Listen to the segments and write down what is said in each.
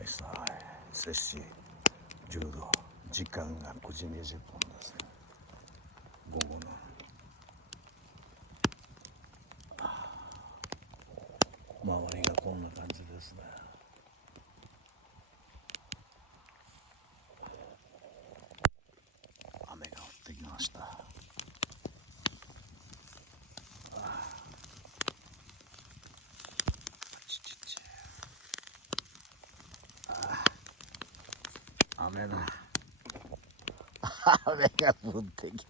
はいさあ、摂氏10度、時間が9時20分ですね。午後の周りがこんな感じですね。雨が降ってきました。雨だ。雨が降ってき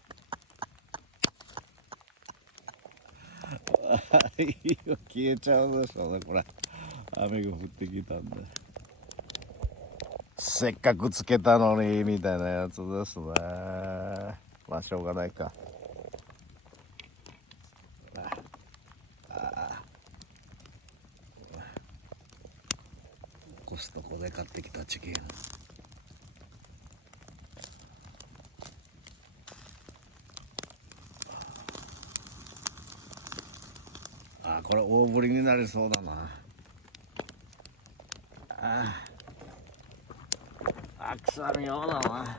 た。いいよ、消えちゃうでしょうね、これ。雨が降ってきたんで。せっかくつけたのに、みたいなやつですね。まあ、しょうがないか。コストコで買ってきたチキン。これ大ぶりになりそうだな。臭みようだな。